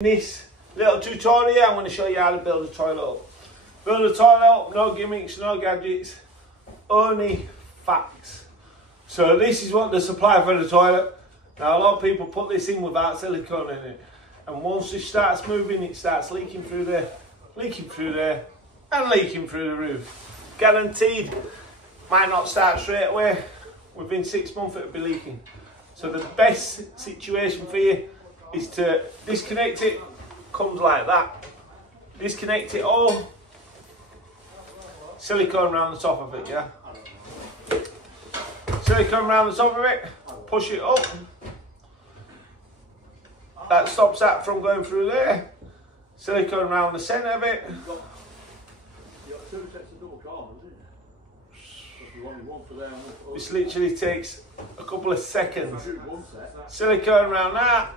In this little tutorial, I'm going to show you how to build a toilet up. Build a toilet up, no gimmicks, no gadgets, only facts. So this is what the supply for the toilet. Now a lot of people put this in without silicone in it. And once it starts moving, it starts leaking through there, and leaking through the roof. Guaranteed, might not start straight away. Within 6 months it'll be leaking. So the best situation for you is to disconnect it, comes like that. Disconnect it all, silicone around the top of it, yeah? Silicone around the top of it, push it up. That stops that from going through there. Silicone around the centre of it. You've got 2 sets of double corners, isn't it? This literally takes a couple of seconds. Silicone around that.